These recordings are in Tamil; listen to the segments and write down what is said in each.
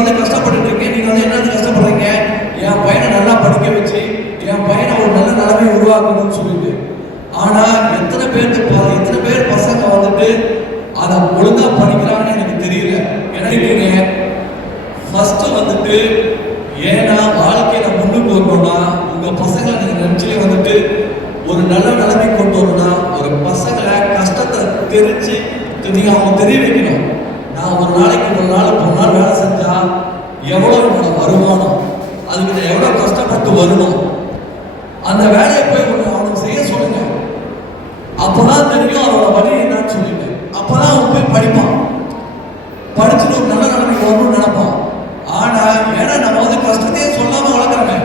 வந்து கஷ்டப்பட்டு இருக்கீங்க நீங்க வந்து என்ன கஷ்டப்படுறீங்க? என் பையனை நல்லா படிக்க வச்சு என் பையனை ஒரு நல்ல நிலைமையை உருவாக்கணும்னு சொல்லிட்டு. ஆனா எத்தனை பேருக்கு எத்தனை பேர் பசங்க வந்துட்டு அதை ஒழுங்கா படிக்கிறாங்கன்னு எனக்கு தெரியல. எனக்கு ஃபர்ஸ்ட் வந்துட்டு ஏன்னா வாழ்க்கையில முன்னுக்கு வரணும்னா உங்க பசங்களை நீங்க நினைச்சே வந்துட்டு ஒரு நல்ல நிலைமை கொண்டு வரணும்னா ஒரு பசங்களை கஷ்டத்தை தெரிஞ்சு நீங்க அவங்க தெரிய வைக்கணும். நான் ஒரு நாளைக்கு ஒரு நாள் ஒரு நாள் வேலை செஞ்சா எவ்வளவு என்னோட வருமானம் அதுக்கு எவ்வளவு கஷ்டப்பட்டு வரணும்? அந்த வேலையை போய் கொஞ்சம் அவனுக்கு செய்ய சொல்லுங்க அப்பதான் தெரியும் அவனோட வழி என்னன்னு சொல்லிட்டு அப்பதான் அவன் போய் படிப்பான் படிச்சுட்டு ஒரு நல்ல நிலைமைக்கு வரணும்னு நினைப்பான் ஆனா ஏன்னா நம்ம வந்து கஷ்டத்தையே சொல்லாம வளர்க்குறோமே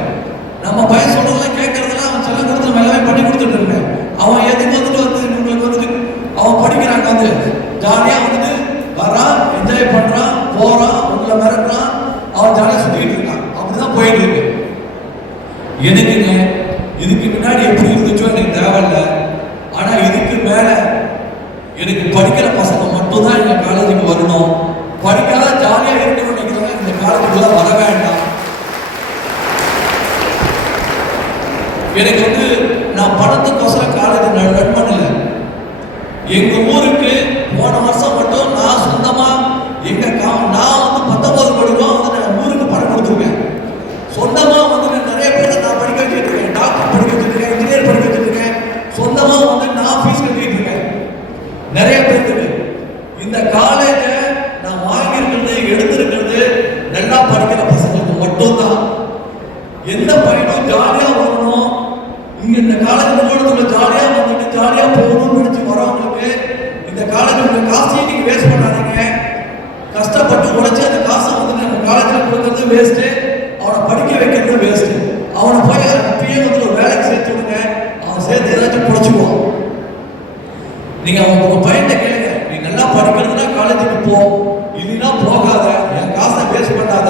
நம்ம பையன் சொல்றதெல்லாம் கேட்கறதெல்லாம் அவன் செல்லம் கொடுத்து நம்ம எல்லாமே பண்ணி கொடுத்துட்டு இருக்கேன் அவன் எதுக்கு வந்துட்டு வந்து உங்களுக்கு வந்துட்டு அவன் படிக்கிறாங்க வந்து ஜாலியா வந்துட்டு வரான் என்ஜாய் பண்றான் போறான் உங்களை மிரட்டுறான் அவன் ஜாலியா சுத்திட்டு இருக்கான் அப்படிதான் போயிட்டு இருக்கு எனக்குங்க இதுக்கு முன்னாடி எப்படி இருந்துச்சோ எனக்கு தேவையில்ல ஆனா இதுக்கு மேல எனக்கு படிக்கிற பசங்க மட்டும்தான் எங்க காலேஜுக்கு வரணும் படிக்காத ஜாலியா இருக்கணும்னு நினைக்கிறவங்க இந்த காலேஜுக்குள்ள வர வேண்டாம் எனக்கு வந்து நான் பணத்துக்கோசரம் காலேஜ் ரன் பண்ணல எங்க ஊருக்கு போன வருஷம் மட்டும் நான் சொந்தமா எங்க கா- நான் வந்து பத்தொன்பது கோடி ரூபா வந்து நான் ஊருக்கு பணம் கொடுத்துருக்கேன் சொந்தமா வந்து நான் நிறைய பேரை நான் படிக்க வச்சுட்டு இருக்கேன் டாக்டர் படிக்க வச்சுட்டு இருக்கேன் இன்ஜினியர் படிக்க வச்சுட்டு இருக்கேன் சொந்தமா வந்து நான் ஃபீஸ் கட்டிட்டு இருக்கேன் நிறைய பேருக்கு இந்த காலேஜை நான் வாங்கியிருக்கிறது எடுத்திருக்கிறது நல்லா படிக்கிற பசங்களுக்கு மட்டும்தான் எந்த பையனும் ஜாலியா வரணும் இங்க இந்த காலேஜ் நிறுவனத்துல ஜாலியா வந்துட்டு ஜாலியா போகணும்னு நினைச்சு வரவங்களுக்கு இந்த காலேஜ் உங்க காசையும் நீங்க வேஸ்ட் பண்ணாதீங்க கஷ்டப்பட்டு உழைச்சு அந்த காசை வந்து நம்ம காலேஜ்ல கொடுக்கறது வேஸ்ட் அவனை படிக்க வைக்கிறது வேஸ்ட் அவனை போய் பிஏ வந்து ஒரு வேலைக்கு சேர்த்து விடுங்க அவன் சேர்த்து ஏதாச்சும் புழைச்சுக்குவான் நீங்க அவங்க உங்க பையன்கிட்ட கேளுங்க நீ நல்லா படிக்கிறதுனா காலேஜுக்கு போ இல்லைன்னா போகாத? என் காசை வேஸ்ட் பண்ணாத.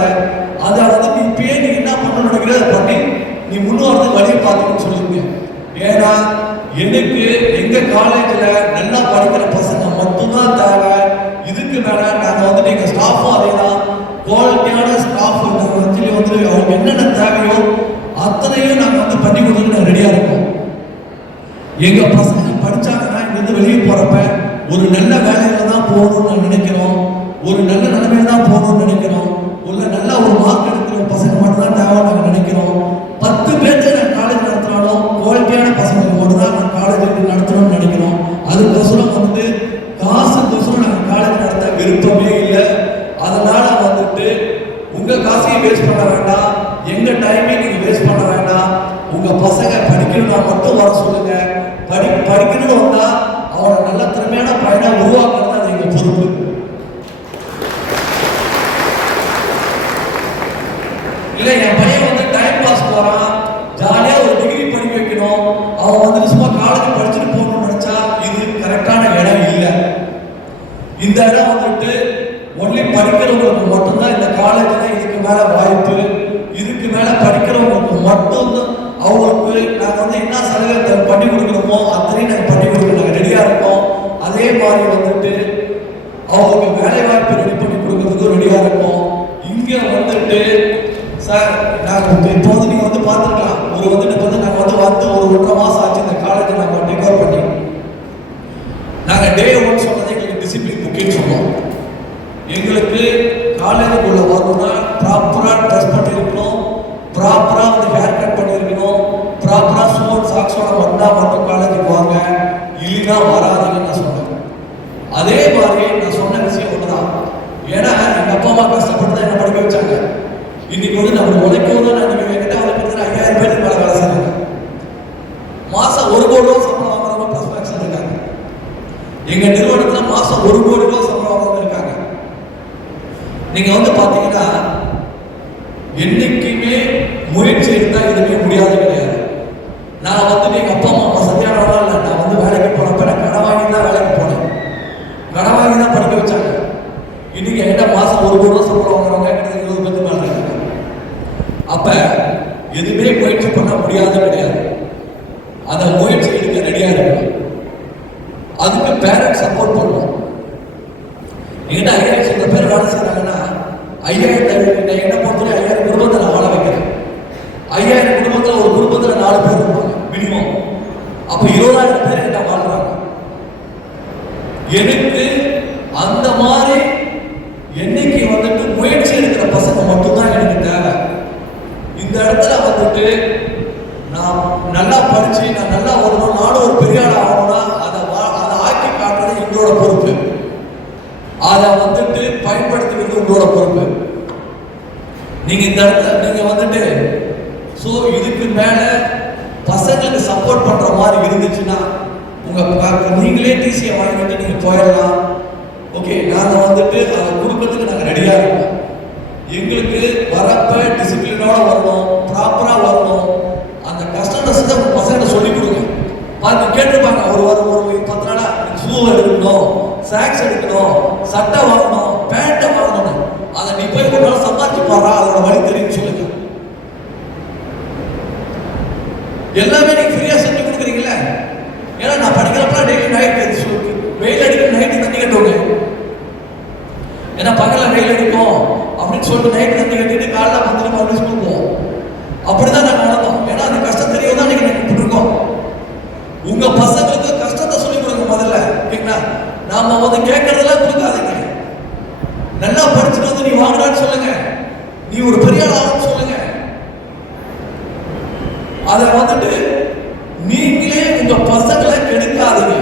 அதை நீ இப்பயே நீ என்ன பண்ணணும்னு நினைக்கிறத அதை பண்ணி நீ முன்னோர்ந்து வழியை பார்த்துக்கணும்னு சொல்லுங்க ஏன்னா எனக்கு எங்க காலேஜ்ல நல்லா படிக்கிற பசங்க மட்டும்தான் தேவை. இதுக்கு மேல நாங்க வந்து எங்க ஸ்டாஃபும் அதே தான். குவாலிட்டியான ஸ்டாஃப் வந்து வந்து அவங்க என்னென்ன தேவையோ அத்தனையும் நாங்க வந்து பண்ணி கொடுக்க ரெடியாக ரெடியா இருக்கோம். எங்க பசங்க படிச்சாங்கன்னா இங்கிருந்து வெளியே போறப்ப ஒரு நல்ல வேலையில தான் போகணும்னு நினைக்கிறோம். ஒரு நல்ல நிலைமையில தான் போகணும்னு நினைக்கிறோம். உள்ள நல்ல ஒரு மார்க் எடுக்கிற பசங்க மட்டும் தான் தேவை நினைக்கிறோம். பத்து பேர்த்து நான் காலேஜ் நடத்தினாலும் குவாலிட்டியான பசங்களுக்கு மட்டும் தான் நான் காலேஜ் நடத்தணும்னு நினைக்கிறோம் அதுக்கோசரம் வந்து காசுக்கோசரம் நாங்கள் காலேஜ் நடத்த விருப்பமே இல்லை அதனால வந்துட்டு உங்க காசையும் வேஸ்ட் பண்ண வேண்டாம் எங்க டைமையும் நீங்க வேஸ்ட் பண்ண வேண்டாம் உங்க பசங்க படிக்கணும்னா மட்டும் வர சொல்லுங்க படி படிக்கணும்னு வந்தா அவனை நல்ல திறமையான பையனா உருவாக்குறது அது எங்க பொறுப்பு இல்ல என் பையன் வந்து டைம் பாஸ் போறான் ஜாலியா ஒரு டிகிரி படிக்க வைக்கணும் அவன் வந்து சும்மா காலேஜ் படிச்சுட்டு போகணும்னு நினைச்சா இது கரெக்டான இடம் இல்லை இந்த இடம் வந்துட்டு ஒன்லி படிக்கிறவங்களுக்கு மட்டும்தான் இந்த காலேஜ்ல இதுக்கு மேல வாய்ப்பு இதுக்கு மேல படிக்கிறவங்களுக்கு மட்டும்தான் அவங்களுக்கு நாங்க வந்து என்ன சலுகை த- பண்ணி கொடுக்கணுமோ அத்தனையும் நாங்க பண்ணி கொடுக்க நாங்க ரெடியா இருக்கோம் அதே மாதிரி வந்துட்டு அவங்களுக்கு வேலை வாய்ப்பு ரெடி பண்ணி கொடுக்கறதுக்கு ரெடியா இருக்கும்? இங்க வந்துட்டு சார் நாங்கள் இப்போ வந்து நீங்க வந்து பார்த்துருக்கலாம். ஒரு வந்துட்டு வந்து நாங்க வந்து வந்து ஒரு ஒன்றரை மாசம் ஆச்சு இந்த காலேஜ் நாங்க டேக் ஓவர் பண்ணி. நாங்க டே ஒன் சொன்னது எங்களுக்கு டிசிப்ளின் முக்கியம் சொன்னோம் எங்களுக்கு காலேஜுக்குள்ள வரணும்னா ப்ராப்பரா ட்ரெஸ் பண்ணிருக்கணும் ப்ராப்பரா வந்து ஹேர் கட் பண்ணிருக்கணும் ப்ராப்பரா சூட் சாக்ஸோட வந்தா மட்டும் காலேஜுக்கு வாங்க இல்லைன்னா வராதீங்கன்னு நான் சொன்னேன் அதே மாதிரி நான் சொன்ன விஷயம் ஒண்ணுதான் ஏன்னா எங்க அப்பா அம்மா கஷ்டப்பட்டு தான் என்ன படிக்க வச்சாங்க இன்னைக்கு வந்து நம்ம உழைக்கவும் தான் நான் என்கிட்ட வந்து பார்த்தீங்கன்னா ஐயாயிரம் பேருக்கு மேல வேலை ஒரு கோடி ரூபா சம்பளம் வாங்குறவங்க ப்ளஸ் இருக்காங்க. எங்க நிறுவனத்துல மாசம் ஒரு கோடி ரூபாய் சம்பளம் வாங்குறவங்க இருக்காங்க. நீங்க வந்து பாத்தீங்கன்னா என்னைக்குமே முயற்சி இருந்தா எதுவுமே முடியாது கிடையாது நான் வந்து எங்க அப்பா அம்மா வசதியானவங்களா இல்லை நான் வந்து வேலைக்கு போனப்ப நான் கடன் வாங்கி தான் வேலைக்கு போனேன் கடன் வாங்கி தான் படிக்க வச்சாங்க இன்னைக்கு என்கிட்ட மாசம் ஒரு கோடி ரூபாய் சம்பளம் வாங்குறவங்க கிட்டத்தட்ட இருபது பேருக்கு மேல இருக்காங்க அப்ப எதுவுமே முயற்சி பண்ண கிடையாது அதை முயற்சி எடுக்க ரெடியா இருக்கும் அதுக்கு பேரண்ட் சப்போர்ட் பண்ணுவோம். என்ன ஐயாயிரம் சில பேர் வேலை செய்யறாங்கன்னா ஐயாயிரத்தி என்ன பொறுத்தவரை ஐயாயிரம் குடும்பத்தில் நான் வாழ வைக்கிறேன். ஐயாயிரம் குடும்பத்தில் ஒரு குடும்பத்தில் நாலு பேர் இருப்பாங்க மினிமம் அப்போ இருபதாயிரம் பேர் என்ன வாழ்றாங்க? எனக்கு அந்த மாதிரி என்னைக்கு வந்துட்டு முயற்சி எடுக்கிற பசங்க மட்டும்தான் எனக்கு தேவை இந்த இடத்துல வந்துட்டு நான் நல்லா படிச்சு நான் நல்லா வரணும் நானும் ஒரு பெரிய ஆள் ஆகணும்னா அதை வா- அதை ஆக்கி காட்டுறது எங்களோட பொறுப்பு அதை வந்துட்டு பயன்படுத்திக்கிறது உங்களோட பொறுப்பு. நீங்க இந்த இடத்துல நீங்க வந்துட்டு ஸோ இதுக்கு மேல பசங்களுக்கு சப்போர்ட் பண்ற மாதிரி இருந்துச்சுன்னா உங்க நீங்களே டிசியை வாங்கிட்டு நீங்க போயிடலாம். ஓகே நாங்க வந்துட்டு அதை கொடுக்கறதுக்கு நாங்க ரெடியா இருக்கோம். எங்களுக்கு வரப்ப டிசிப்ளினோட வரணும் ப்ராப்பரா வரணும். அந்த கஸ்டமர்ஸ் உங்க பசங்க சொல்லி கொடுங்க. பார்த்து கேட்டிருப்பாங்க ஒரு வாரம் ஒரு பத்து நாளா ஷூ எடுக்கணும் சாக்ஸ் எடுக்கணும் சட்டை வாங்கணும் பேண்ட்டை வாங்கணும் அதை நீ போய் ஒரு சம்பாதிச்சு பாடுறா அதோட வழி தெரியும் சொல்லுங்க. எல்லாமே நீங்க ஃப்ரீயா செஞ்சு கொடுக்குறீங்களே ஏன்னா நான் படிக்கிறப்ப டெய்லி நைட் வெயில் அடிக்கிற நைட்டு தண்ணி கட்டுவோங்க. ஏன்னா பகல வெயில் அடிக்கும் அப்படின்னு சொல்லிட்டு நைட் தண்ணி கட்டிட்டு காலைல வந்து மறுபடியும் ஸ்கூல் போவோம். அப்படிதான் நாங்கள் வளர்ந்தோம் ஏன்னா அந்த கஷ்டம் தெரியும் தான் நீங்க நினைக்கிட்டு இருக்கோம் உங்க பசங்களுக்கு கஷ்டத்தை சொல்லி கொடுங்க முதல்ல ஓகேங்களா நாம வந்து கேட்கறதெல்லாம் கொடுக்காதீங்க. நல்லா படிச்சுட்டு வந்து நீ வாங்குறான்னு சொல்லுங்க. நீ ஒரு பெரிய ஆள் ஆகணும்னு சொல்லுங்க. அதை வந்துட்டு நீங்களே உங்க பசங்களை கெடுக்காதீங்க.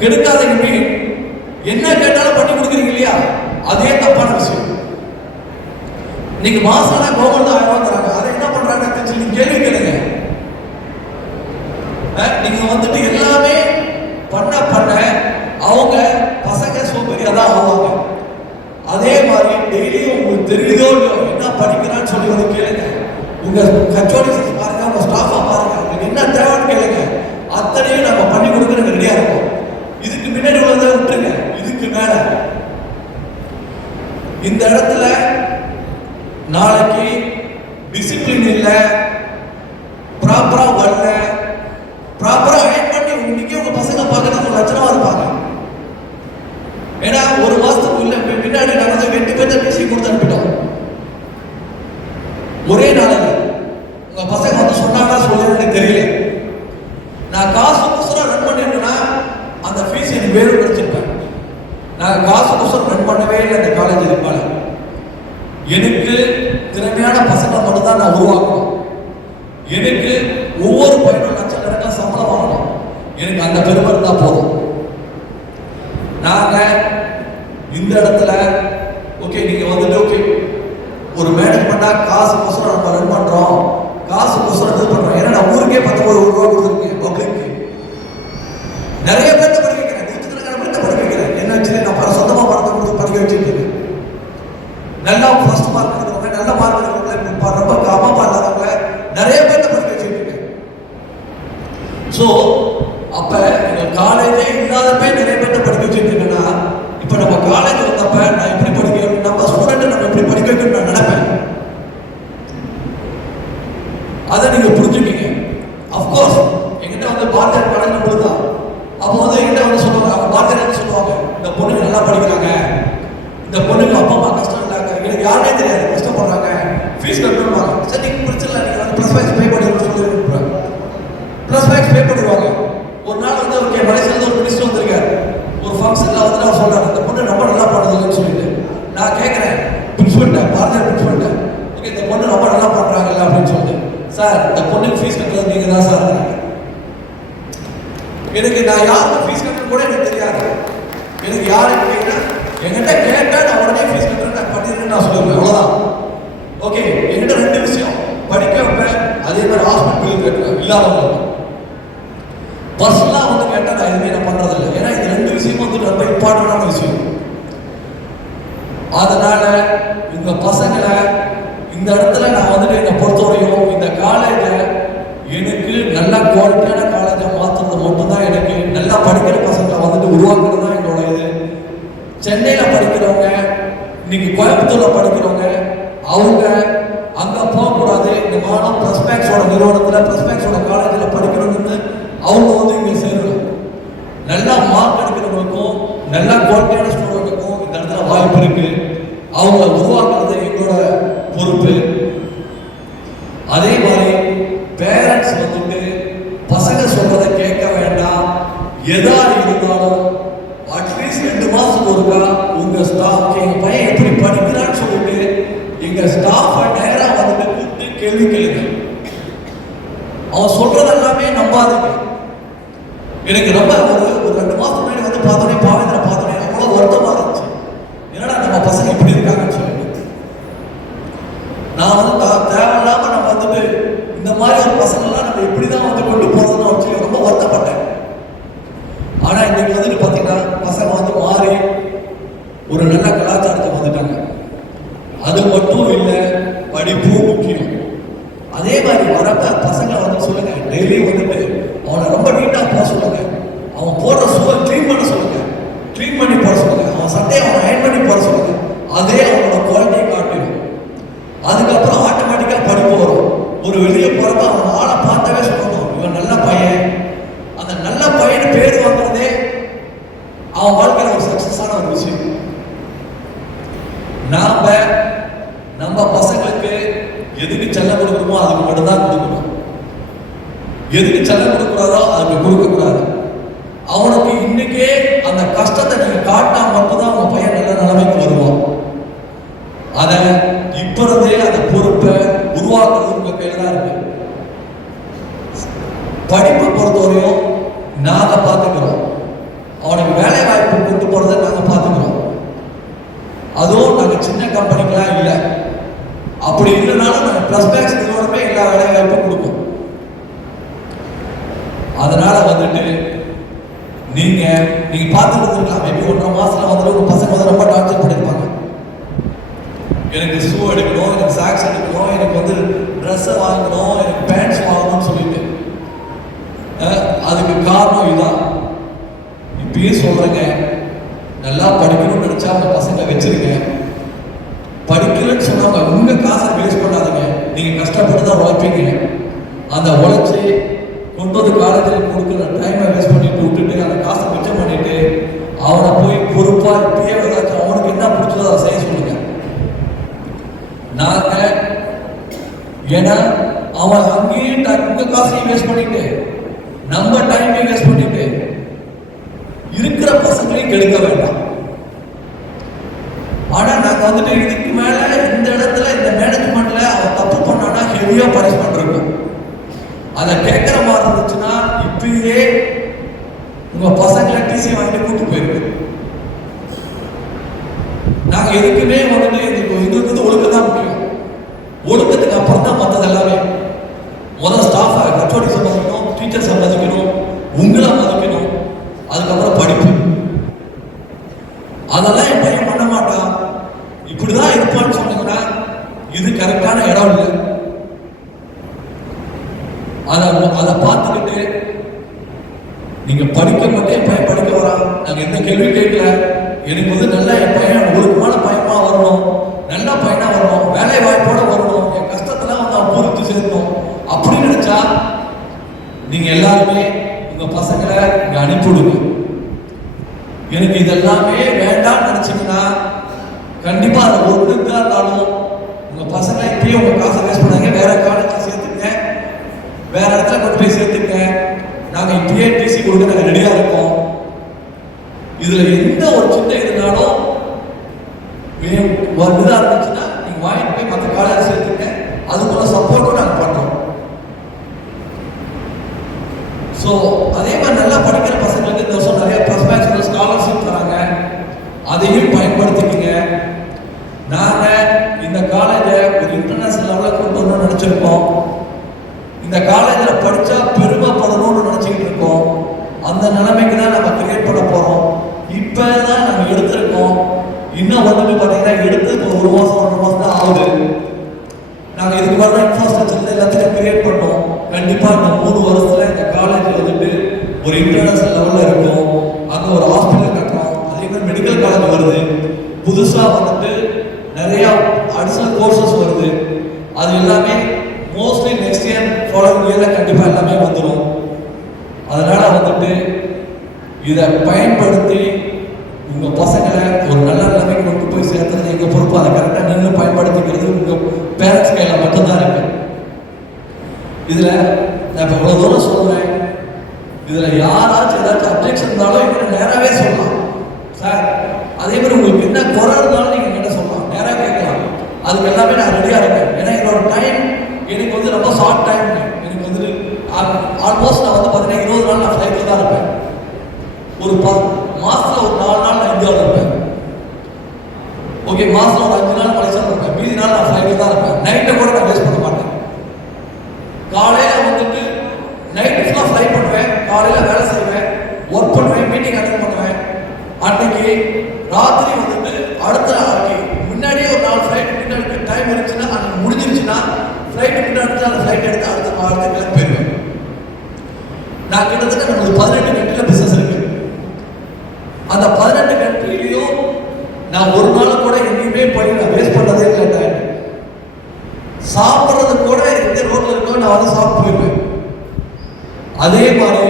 கெடுக்காதீங்க மீன் என்ன கேட்டாலும் பண்ணி கொடுக்குறீங்க இல்லையா? அதே தப்பான விஷயம். இன்னைக்கு மாசம் ஆனா கவர்மெண்ட் ஆயிரம் ரூபாய் தராங்க. அதை என்ன பண்றாங்க சொல்லி கேள்வி கேளுங்க. நீங்க வந்துட்டு எல்லாமே பண்ண பண்ண அவங்க பசங்க சோம்பேறியா தான் ஆவாங்க அதே மாதிரி டெய்லியும் உங்களுக்கு தெரியுதோ இல்லையோ என்ன படிக்கிறான்னு சொல்லி வந்து கேளுங்க. உங்க கச்சோடி பாருங்க உங்க ஸ்டாஃபா பாருங்க. உங்களுக்கு என்ன தேவைன்னு கேளுங்க. அத்தனையும் நம்ம பண்ணி கொடுக்கறதுக்கு ரெடியா இருக்கும் இதுக்கு முன்னாடி உள்ளதை விட்டுருங்க. இதுக்கு மேல. இந்த இடத்துல நாளைக்கு டிசிப்ளின் இல்லை ப்ராப்பரா வரல ப்ராப்பரா அயன் பண்ணி இன்னைக்கு உங்க பசங்க பார்க்கறதுக்கு லட்சணமா இருப்பாங்க ஏன்னா ஒரு மாசத்துக்கு உள்ள பி- பின்னாடி நடந்து வெட்டி பேர்த்த பேசி கொடுத்து அனுப்பிட்டோம் ஒரே நாளில் உங்க பசங்க வந்து சொன்னாங்க சொல்ல எனக்கு தெரியல நான் காசு குசரம் ரன் பண்ணிருந்தேன்னா அந்த ஃபீஸ் எனக்கு வேறு கிடைச்சிருப்பேன் நான் காசு குசரம் ரன் பண்ணவே இல்லை அந்த காலேஜ் இருப்பால எனக்கு திறமையான பசங்களை மட்டும் தான் நான் உருவாக்கணும் எனக்கு ஒவ்வொரு பையனும் லட்சம் கணக்கில் சம்பளம் வாங்கணும் எனக்கு அந்த பெருமை இருந்தா போதும் நாங்க இந்த இடத்துல ஓகே நீங்க வந்துட்டு ஓகே ஒரு மேனேஜ்மெண்டா காசு கொசரம் நம்ம ரன் பண்றோம் காசு கொசரம் இது பண்றோம் ஏன்னா நான் ஊருக்கே பத்தொன்பது ரூபா கொடுத்துருக்கேன் பப்ளிக்கு நிறைய பேர் படிக்க வைக்கிறேன் நூற்றுக்கணக்கான பேர்த்த படிக்க வைக்கிறேன் என்ன வச்சு நான் பல சொந்தமா பணத்தை கொடுத்து படிக்க வச்சுட்டு இருக்கேன் நல்லா ஃபர்ஸ்ட் மார்க் எடுக்கிறவங்க நல்ல மார்க் எடுக்கிறவங்க இப்ப ரொம்ப அம்மா அப்பா இல்லாதவங்க நிறைய பேர்த்த படிக்க வச்சுட்டு இருக்கேன் ஸோ அப்ப எங்க காலேஜே இல்லாதப்ப நிறைய பேர்த்த படிக்க வச்சுட்டு இருக்கேன்னா இப்ப நம்ம காலேஜ் வந்தப்ப நான் எப்படி படிக்க வைக்கணும், நம்ம ஸ்டூடெண்ட் நம்ம எப்படி படிக்க வைக்கணும்னு நான் நினைப்பேன் அதை நீங்க புரிஞ்சுக்கீங்க அஃப்கோர்ஸ் எங்கிட்ட வந்து பாரதியார் படம் நம்மளுதான் அப்போ வந்து எங்கிட்ட வந்து சொல்லுவாங்க அவங்க பாரதியார் என்ன சொல்லுவாங்க இந்த பொண்ணுங்க நல்லா படிக்கிறாங்க இந்த பொண்ணுக்கு அப்பா அம்மா கஷ்டம் இல்லாங்க எனக்கு யாருனே தெரியாது கஷ்டப்படுறாங்க ஃபீஸ் கட்டணும்பாங்க சரி நீங்க பிரச்சனை இல்லை நீங்க வந்து ப்ளஸ் ஃபைவ் பே பண்ணிடுங்க சொல்லி ப்ளஸ் ஃபைவ் பே பண்ணிடுவாங்க ஒரு நாள் வந்து ஒரு மினிஸ்டர் வந்திருக்கார். ஒரு ஃபங்க்ஷனில் வந்து நான் சொல்கிறேன் அந்த பொண்ணு ரொம்ப நல்லா பாடுதில்லைன்னு சொல்லிட்டு. நான் கேட்குறேன் பிரின்சிபல்ட்ட பாரதியார் பிரின்சிபல்ட்ட ஓகே இந்த பொண்ணு ரொம்ப நல்லா பாடுறாங்கல்ல அப்படின்னு சொல்லிட்டு. சார் இந்த பொண்ணுக்கு ஃபீஸ் கட்டுறது நீங்கள் தான் சார். எனக்கு நான் யாருக்கு ஃபீஸ் கட்டுறது கூட எனக்கு தெரியாது. எனக்கு யாருக்கு கேட்டா என்கிட்ட கேட்டால் நான் உடனே ஃபீஸ் கட்டுறேன் நான் பண்ணிடுறேன்னு நான் சொல்லுவேன். அவ்வளோதான் ஓகே என்கிட்ட ரெண்டு விஷயம். படிக்க வைப்பேன் அதே மாதிரி ஹாஸ்பிட்டல் பில் கட்டுவேன். இல்லாதவங்க பர்சனலாக வந்து கேட்டால் நான் எதுவுமே நான் பண்றதில்லை ஏன்னா இது ரெண்டு ரொம்ப இம்பார்ட்டண்டான விஷயம். அதனால உங்க பசங்களை இந்த இடத்துல நான் வந்துட்டு என்னை பொறுத்தவரையும் இந்த காலேஜ எனக்கு நல்ல குவாலிட்டியான காலேஜை மாத்துறது மட்டும்தான் எனக்கு நல்லா படிக்கிற பசங்களை வந்துட்டு உருவாக்குறது தான் என்னோட இது. சென்னையில் படிக்கிறவங்க இன்னைக்கு கோயம்புத்தூர்ல படிக்கிறவங்க அவங்க அங்கே போகக்கூடாது. இந்த மானம் நிறுவனத்தில் நிறுவனத்துல பிரஸ்பேக்ஸோட காலேஜில் படிக்கணும்னு அவங்க வந்து இங்க சேரணும் நல்லா மார்க் எடுக்கிறவங்களுக்கும் நல்லா குவாலிட்டியான ஸ்டூடெண்ட்டுக்கும் இந்த இடத்துல வாய்ப்பு இருக்கு அவங்கள உருவாக்குறது எங்களோட பொறுப்பு அதே மாதிரி பேரண்ட்ஸ் வந்துட்டு பசங்க சொல்றதை கேட்க வேண்டாம் எதா இருந்தாலும் அட்லீஸ்ட் ரெண்டு மாசத்துக்கு ஒருக்கா உங்க ஸ்டாஃப் எங்க பையன் எப்படி படிக்கிறான்னு சொல்லிட்டு எங்க ஸ்டாஃப் நேரா வந்துட்டு கூப்பிட்டு கேள்வி கேளுங்க அவன் சொல்றது எல்லாமே நம்பாதீங்க எனக்கு ரொம்ப ஒரு ரெண்டு மாசத்துக்கு முன்னாடி வந்து பார்த்தோன்னே பார்த்தோன்னே அவ்வளோ வருத்தமா இருந்துச்சு என்னடா நம்ம பசங்க இப்படி இருக்காங்கன்னு சொல்லிட்டு நான் வந்து தா- தேவையில்லாம நம்ம வந்துட்டு இந்த மாதிரி ஒரு பசங்கள்லாம் நம்ம இப்படி தான் வந்து கொண்டு போறதுன்னு வச்சு ரொம்ப வருத்தப்பட்டேன் ஆனா இன்னைக்கு வந்துட்டு பார்த்தீங்கன்னா பசங்க வந்து மாறி ஒரு நல்ல கலாச்சாரத்தை வந்துட்டாங்க அது மட்டும் இல்லை படிப்பும் முக்கியம் அதே மாதிரி வரப்ப பசங்களை வந்து சொல்லுங்க டெய்லி வந்துட்டு அவனை ரொம்ப நீட்டா போக சொல்லுங்க அவன் போடுற ஷூவை க்ளீன் பண்ண சொல்லுங்க க்ளீன் பண்ணி போட சொல்லுங்க அவன் சட்டையை அவன் அயன் பண்ணி போட சொல்லுங்க அதே அவனோட குவாலிட்டியை காட்டிடும் அதுக்கப்புறம் ஆட்டோமேட்டிக்கா படிப்பு வரும் ஒரு வெளியே போறப்ப அவன் ஆளை பார்த்தாவே சொல்லணும் இவன் நல்ல பையன் அந்த நல்ல பையன் பேர் வாங்குறதே அவன் வாழ்க்கையில் ஒரு சக்சஸான ஒரு விஷயம். நாம நம்ம பசங்களுக்கு எதுக்கு செல்லம் கொடுக்குறோமோ அதுக்கு மட்டும்தான் கொடுக்கணும். எதுக்கு செல்லம் கொடுக்குறாரோ அதுக்கு கொடுக்கக்கூடாது. அவனுக்கு இன்னைக்கே அந்த கஷ்டத்தை நீங்க காட்டா மட்டும்தான் அவன் பையன் நல்ல நிலைமைக்கு வருவான். அதை இப்ப இருந்தே அந்த பொறுப்பை உருவாக்குறது உங்க கையில தான் இருக்கு படிப்பை பொறுத்தவரையும் நாங்க பார்த்துக்கிறோம் அவனுக்கு வேலை வாய்ப்பு கொண்டு போறதை நாங்க பார்த்துக்கிறோம் அதுவும் நாங்க சின்ன கம்பெனிக்கெல்லாம் இல்லை அப்படி இல்லைனாலும் நாங்க ப்ளஸ் பேக்ஸ் நிறுவனமே எல்லா வேலை வாய்ப்பும் கொடுப்போம் அதனால வந்துட்டு நீங்க நீங்க பார்த்துட்டு இருந்திருக்கலாம் மேபி ஒன்றரை மாசத்துல வந்துட்டு உங்க பசங்க வந்து ரொம்ப டார்ச்சர் பண்ணியிருப்பாங்க. எனக்கு ஷூ எடுக்கணும் எனக்கு சாக்ஸ் எடுக்கணும் எனக்கு வந்து ட்ரெஸ்ஸை வாங்கணும் எனக்கு பேண்ட்ஸ் வாங்கணும்னு சொல்லிட்டு. அதுக்கு காரணம் இதான். இப்பயே சொல்றேங்க நல்லா படிக்கணும்னு நினைச்சா உங்க பசங்களை வச்சிருங்க. படிக்கலன்னு சொன்னாங்க. உங்க காசை வேஸ்ட் பண்ணாதீங்க. நீங்க கஷ்டப்பட்டு தான் உழைப்பீங்க. அந்த உழைச்சி கொண்டு வந்து காலேஜில் கொடுக்குற டைமை வேஸ்ட் பண்ணிட்டு விட்டுட்டு அந்த காசை மிச்சம் பண்ணிட்டு அவனை போய் பொறுப்பா இப்பயே அவனுக்கு என்ன பிடிச்சதோ அதை செய்ய சொல்லுங்க. நாங்க ஏன்னா அவன் அங்கேயும் உங்க காசையும் வேஸ்ட் பண்ணிட்டு நம்ம டைமையும் வேஸ்ட் பண்ணிட்டு இருக்கிற பசங்களையும் கெடுக்க வேண்டாம் ஆனா நாங்க வந்துட்டு இதுக்கு மேல இந்த இடத்துல இந்த மேனேஜ்மெண்ட்ல அவன் தப்பு பண்ணானா ஹெவியா பனிஷ்மெண்ட் இருக்கும் அதை கேட்கிற மாதிரி இருந்துச்சுன்னா இப்பயே உங்க பசங்களை டிசி வாங்கிட்டு கூட்டு போயிருக்கு நாங்க எதுக்குமே வந்துட்டு எங்களுக்கு எங்களுக்கு வந்து ஒழுக்கம் தான் முக்கியம் ஒழுக்கத்துக்கு அப்புறம் தான் மற்றது எல்லாமே முதல் ஸ்டாஃபை கச்சோடி சம்பாதிக்கணும் டீச்சர் சம்பாதிக்கணும் உங்களை மதிக்கணும் அதுக்கப்புறம் படிப்பு அதெல்லாம் என் பையன் பண்ண மாட்டான் இப்படிதான் இருப்பான்னு சொன்னீங்கன்னா இது கரெக்டான இடம் இல்லை அதை அதை பார்த்துக்கிட்டு நீங்க படிக்க மட்டும் என் பையன் படிக்க வரான் நாங்கள் எந்த கேள்வி கேட்கல. எனக்கு வந்து நல்ல என் பையன் ஒழுக்கமான பயமாக வரணும்? நல்ல பையனாக வரணும்? வேலை வாய்ப்போட வரணும்? என் கஷ்டத்தெல்லாம் வந்து அவன் பூர்த்தி சேர்க்கணும். அப்படின்னு நினச்சா நீங்கள் எல்லாருமே உங்கள் பசங்களை இங்கே அனுப்பிவிடுங்க. எனக்கு இதெல்லாமே வேண்டாம்னு நினச்சிக்கலாம் கண்டிப்பாக அதை அது தான் இருந்தாலும் உங்கள் பசங்களை இப்பயும் உங்கள் காசை வேஸ்ட் பண்ணாங்க வேற காலேஜ்ல சேர்த்துங்க வேற இடத்துல கொண்டு போய் சேர்த்து நாங்க இப்பயே டிசி கொடுக்க நாங்க ரெடியா இருக்கோம். இதுல எந்த ஒரு சின்ன இதுனாலும் வே- ஒரு இருந்துச்சுன்னா நீங்க வாங்கிட்டு போய் மற்ற காலேஜ் சேர்த்துங்க அதுக்குள்ள சப்போர்ட்டும் நாங்க பண்றோம். ஸோ அதே மாதிரி நல்லா படிக்கிற பசங்களுக்கு இந்த வருஷம் நிறைய ப்ளஸ் மேட்ச் ஸ்காலர்ஷிப் தராங்க. அதையும் பயன்படுத்திக்கங்க. நாங்க இந்த காலேஜை ஒரு இன்டர்நேஷனல் லெவலில் கொண்டு வரணும்னு நினைச்சிருக்கோம். இந்த காலேஜில் படித்தா அந்த நிலைமைக்கு தான் நம்ம கிரியேட் பண்ண போகிறோம் இப்போ தான் நம்ம எடுத்திருக்கோம். இன்னும் வந்துட்டு பார்த்தீங்கன்னா எடுத்து இப்போ ஒரு மாதம் ஒன்று மாதம் தான் ஆகுது. நாங்கள் இதுக்கு மேலே இன்ஃப்ராஸ்ட்ரக்சர் எல்லாத்தையும் கிரியேட் பண்ணோம். கண்டிப்பாக இந்த மூணு வருஷத்தில் இந்த காலேஜ் வந்துட்டு ஒரு இன்டர்நேஷனல் லெவலில் இருக்கும். அங்கே ஒரு ஹாஸ்பிட்டல் கட்டுறோம் அதே மாதிரி மெடிக்கல் காலேஜ் வருது. புதுசாக வந்து இதை பயன்படுத்தி உங்கள் பசங்களை ஒரு நல்ல நிலைமைக்கு கொண்டு போய் சேர்த்துறது எங்கள் பொறுப்பு? அதை கரெக்டாக நின்று பயன்படுத்திக்கிறது உங்கள் பேரண்ட்ஸ் கையில் மட்டும்தான் இருக்கு. இதில் நான் இப்போ இவ்வளோ தூரம் சொல்கிறேன் இதில் யாராச்சும் ஏதாச்சும் அப்ஜெக்ஷன் இருந்தாலும் எங்களை நேராகவே சொல்லுங்கள் காலையில் வேலை செய்வேன் ஒர்க் பண்ணுவேன் மீட்டிங் அட்டன் பண்ணுவேன். அன்னைக்கு ராத்திரி வந்துட்டு அடுத்த நாளைக்கு முன்னாடியே ஒரு நாள் ஃப்ளைட் முன்னாடி டைம் இருந்துச்சுன்னா அன்னைக்கு முடிஞ்சிருச்சுன்னா ஃப்ளைட் முன்னாடி அந்த ஃப்ளைட் எடுத்து அடுத்த மாதத்துக்கு போயிடுவேன். நான் கிட்டத்தட்ட நமக்கு பதினெட்டு கண்ட்ரியில் பிஸ்னஸ் இருக்கு. அந்த பதினெட்டு கண்ட்ரிலையும் நான் ஒரு நாள் கூட எங்கேயுமே போய் நான் வேஸ்ட் பண்ணதே இல்லை சாப்பிட்றது கூட எந்த ரோட்ல இருக்கோ நான் வந்து சாப்பிட்டு போயிருவேன் அதே மாதிரி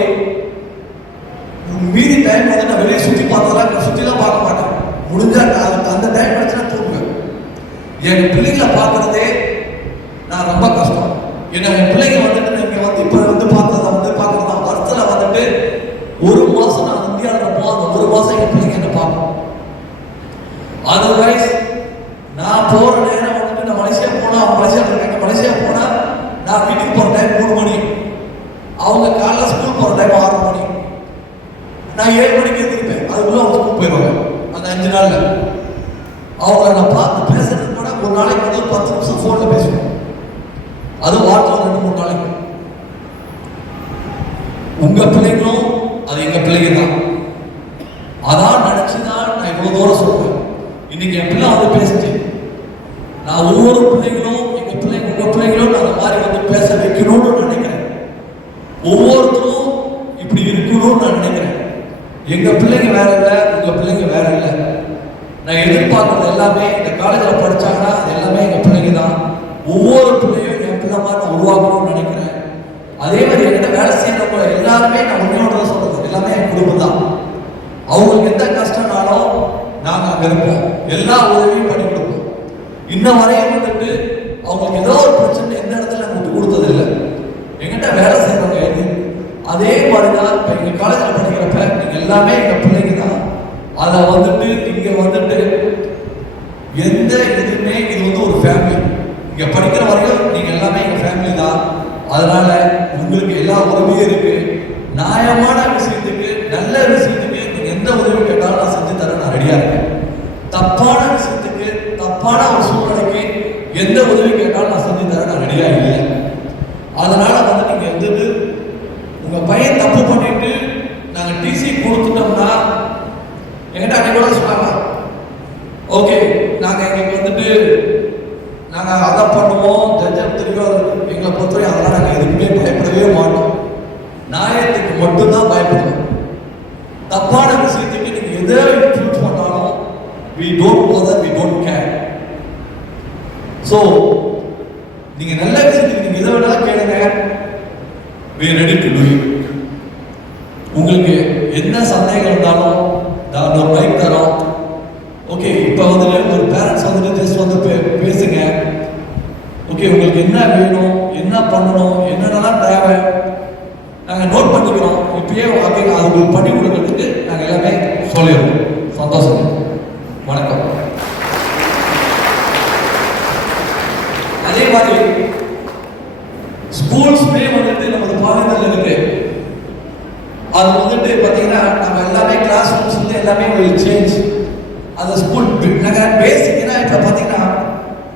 மீதி டைம் வந்து நான் வெளியே சுற்றி பார்த்ததெல்லாம் சுற்றிலாம் பார்க்க மாட்டேன் முடிஞ்சா நான் அந்த டைம் கிடைச்சுனா தூங்குவேன் என் பிள்ளைங்களை பார்க்கறதே நான் ரொம்ப கஷ்டம். ஏன்னா என் பிள்ளைங்க வந்துட்டு நீங்க வந்து இப்போ வந்து பார்த்தத வந்து பார்க்கறதா வருஷத்தில் வந்துட்டு ஒரு மாசம் நான் இந்தியாவில் இருப்போம் அந்த ஒரு மாசம் என் பிள்ளைங்க என்ன பார்ப்போம் அதர்வைஸ் நான் போற நேரம் வந்துட்டு நான் மலேசியா போனா அவங்க மலேசியா இருக்காங்க மலேசியா போனா நான் வீட்டுக்கு போற டைம் மூணு மணி அவங்க காலைல ஸ்கூல் போற டைம் ஆறு மணி நான் ஏழு மணிக்கு எழுந்திருப்பேன் அதுக்குள்ள அவங்க ஸ்கூல் போயிடுவாங்க அந்த அஞ்சு நாள்ல அவங்க நான் பார்த்து பேசுறதுக்கு கூட ஒரு நாளைக்கு வந்து ஒரு பத்து நிமிஷம் ஃபோன்ல பேசுவேன் அது வாரத்தில் ரெண்டு மூணு நாளைக்கு உங்க பிள்ளைங்களும் அது எங்க பிள்ளைங்க தான் அதான் நினைச்சுதான் நான் இவ்வளவு தூரம் சொல்றேன் இன்னைக்கு என் பிள்ளை வந்து பேசுச்சு நான் ஒவ்வொரு பிள்ளைங்களும் எங்க பிள்ளைங்க உங்க பிள்ளைங்களும் நான் அந்த மாதிரி வந்து பேச வைக்கணும்னு நினைக்கிறேன் ஒவ்வொருத்தரும் இப்படி இருக்கணும்னு நான் நினைக்கிறேன். எங்க பிள்ளைங்க வேற இல்லை உங்க பிள்ளைங்க வேற இல்லை. நான் எதிர்பார்க்கறது எல்லாமே இந்த காலேஜில் படிச்சாங்கன்னா அது எல்லாமே எங்க பிள்ளைங்க தான். ஒவ்வொரு பிள்ளையும் என் பிள்ளை மாதிரி நான் உருவாக்கணும்னு நினைக்கிறேன். அதே மாதிரி என்கிட்ட வேலை செய்யறவங்க எல்லாருமே நான் உண்மையோட சொல்றது எல்லாமே என் குடும்பம் தான். அவங்களுக்கு எந்த கஷ்டம்னாலும் நாங்கள் அங்கே இருப்போம். எல்லா உதவியும் பண்ணி கொடுப்போம். இன்ன வரையும் வந்துட்டு அவங்களுக்கு ஏதோ ஒரு பிரச்சனை எந்த இடத்துல விட்டு கொடுத்தது இல்லை. எங்கிட்ட வேலை செய்யறவங்க எது? அதே மாதிரி தான் இப்போ எங்கள் காலேஜில் படிக்கிறப்ப நீங்கள் எல்லாமே எங்கள் பிள்ளைங்க தான். அதை வந்துட்டு இங்கே வந்துட்டு எந்த இதுவுமே இது வந்து ஒரு ஃபேமிலி இங்கே படிக்கிற வரையும் நீங்கள் எல்லாமே எங்கள் ஃபேமிலி தான். அதனால உங்களுக்கு எல்லா உதவியும் இருக்கு. நியாயமான விஷயத்துக்கு நல்ல விஷயத்துக்கு நீங்கள் எந்த உதவி கேட்டாலும் நான் செஞ்சு தரேன் நான் ரெடியாக இருக்கேன். தப்பான விஷயத்துக்கு தப்பான ஒரு சூழ்நிலைக்கு எந்த உதவி கேட்டாலும் நான் செஞ்சு தரேன் நான் ரெடியாக இல்லை அதனால வந்து நீங்க வந்துட்டு உங்க பையன் தப்பு பண்ணிட்டு நாங்க டிசி கொடுத்துட்டோம்னா எங்கிட்ட அன்னைக்கு கூட சொன்னாங்க. ஓகே நாங்கள் எங்களுக்கு வந்துட்டு நாங்கள் அதை பண்ணுவோம் ஜட்ஜம் தெரியும் எங்களை பொறுத்தவரை அதெல்லாம் நாங்கள் எதுவுமே பயப்படவே மாட்டோம். நியாயத்துக்கு மட்டும்தான் பயப்படுவோம். தப்பான விஷயத்துக்கு நீங்கள் எதை இன்ஃப்ளூன்ஸ் பண்ணாலும் we don't bother we don't care so நீங்கள் நல்ல விஷயத்துக்கு நீங்கள் எதை வேணாலும் கேளுங்க. வி ரெடி டு டூ உங்களுக்கு என்ன சந்தேகம் இருந்தாலும் நான் ஒரு பைக் தரோம். ஓகே இப்போ வந்துட்டு ஒரு பேரண்ட்ஸ் வந்துட்டு ஜஸ்ட் வந்து பே- பேசுங்க. ஓகே உங்களுக்கு என்ன வேணும் என்ன பண்ணணும் என்னென்னலாம் தேவை நாங்கள் நோட் பண்ணிக்கிறோம். இப்பயே ஓகே அது உங்களுக்கு பண்ணி கொடுக்கறதுக்கு நாங்கள் எல்லாமே சொல்லிடுவோம் சந்தோஷம். வணக்கம். அதே மாதிரி ஸ்கூல்ஸ்மே வந்துட்டு நமது பாடத்தில் இருக்கு. அது வந்துட்டு பார்த்தீங்கன்னா நம்ம எல்லாமே கிளாஸ் ரூம்ஸ் வந்து எல்லாமே ஒரு சேஞ்ச் அந்த ஸ்கூல் நாங்கள் பேசிக்னா இப்போ பார்த்தீங்கன்னா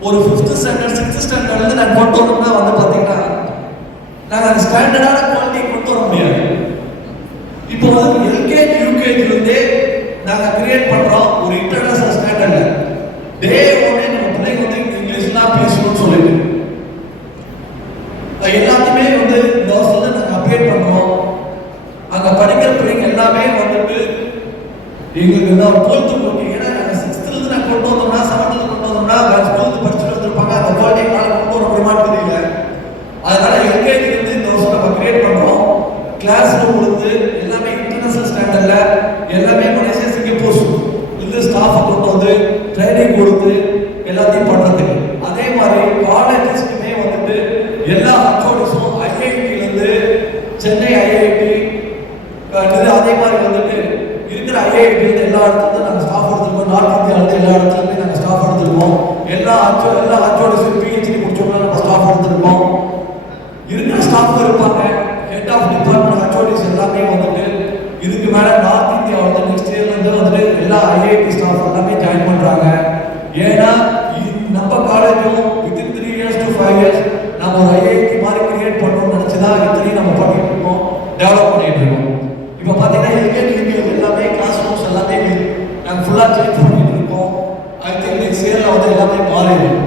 ஒரு ஃபிஃப்த் ஸ்டாண்டர்ட் சிக்ஸ்த் ஸ்டாண்டர்ட்லேருந்து நான் கொண்டு வரணும்னா வந்து பார்த்தீங்கன்னா நாங்கள் அந்த ஸ்டாண்டர்டான குவாலிட்டி கொண்டு வர முடியாது. இப்போ வந்து எல்கேஜி வந்து நாங்கள் கிரியேட் பண்ணுறோம் ஒரு இன்டர்நேஷனல் ஸ்டாண்டர்டில் டே ஒன்னே நம்ம பிள்ளைங்க வந்து இங்கிலீஷ்லாம் பேசணும்னு சொல்லிட்டு. அது படிக்கிற பிள்ளைங்க எல்லாமே வந்துட்டு எங்களுக்கு தான் ஒரு டுவெல்த்து போட்டி ஏன்னா சிக்ஸ்த்துலேருந்து நான் கொண்டு வந்தோம்னா செவன்த்தில் கொண்டு வந்தோம்னா டுவெல்த்து படிச்சுட்டு வந்திருப்பாங்க. அந்த குவாலிட்டி எங்களால் கொண்டு வர முடியுமான்னு தெரியல. அதனால எல்கேஜிலேருந்து இந்த வருஷம் நம்ம கிரியேட் பண்ணுறோம் கிளாஸ் ரூம் கொடுத்து எல்லாமே இன்டர்நேஷனல் ஸ்டாண்டர்டில் எல்லாமே மலேசியா சிங்கப்பூர் வந்து ஸ்டாஃபை கொண்டு வந்து ட்ரைனிங் கொடுத்து எல்லாத்தையும் பண்ணுறதுக்கு அதே மாதிரி காலேஜஸ்க்குமே வந்துட்டு எல்லா அக்காடமிஸும் ஏன்னா இ- நம்ம காலேஜும் within three years to five years நம்ம ஒரு ஐஐடி மாதிரி கிரியேட் பண்ணணும்னு நினச்சி தான் இத்தனையும் நம்ம பண்ணிட்டு இருக்கோம் டெவலப் பண்ணிட்டு இருக்கோம் இப்போ பார்த்தீங்கன்னா எல்கேஜி எல்லாமே கிளாஸ் ரூம்ஸ் எல்லாமே நாங்கள் ஃபுல்லாக சேஞ்ச் பண்ணிட்டு இருக்கோம் ஐ திங்க் நெக்ஸ்ட் இயரில் வந்து எல்லாமே மாறிடும்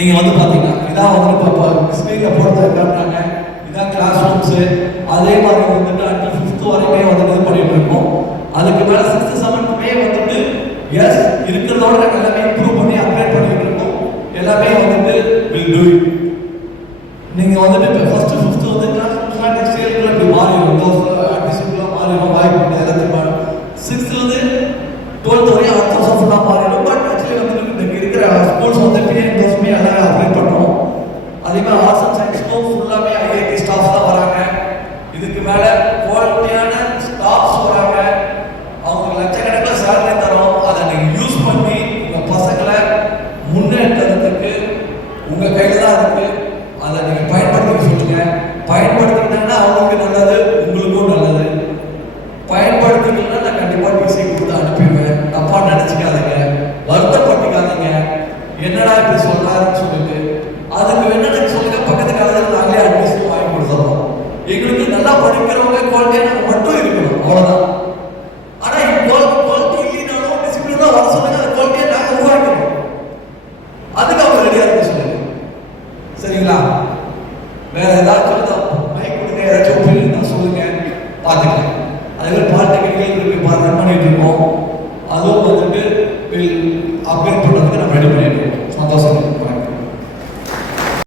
நீங்கள் வந்து பார்த்தீங்கன்னா இதான் வந்து இப்போ ஸ்க்ரீனில் போட்டு காட்டுறாங்க. இதான் கிளாஸ் ரூம்ஸு அதே மாதிரி வந்துட்டு அண்ட் ஃபிஃப்த் வரைக்குமே வந்துட்டு இது பண்ணிட்டு இருக்கோம். அதுக்கு மேலே சிக்ஸ்த்து செவன்த்துமே வந்துட்டு எஸ் இருக்கிறதோட நாங்கள் எல்லாமே இம்ப்ரூவ் பண்ணி அப்டேட் பண்ணிட்டு இருக்கோம். எல்லாமே வந்துட்டு வில் டூ நீங்கள் வந்துட்டு இப்போ ஃபஸ்ட்டு ஃபிஃப்த் வந்து கிளாஸ் ரூம்ஸ்லாம் நெக்ஸ்ட் இயர்க்குள்ள இப்படி மாறிடும். தோஸ்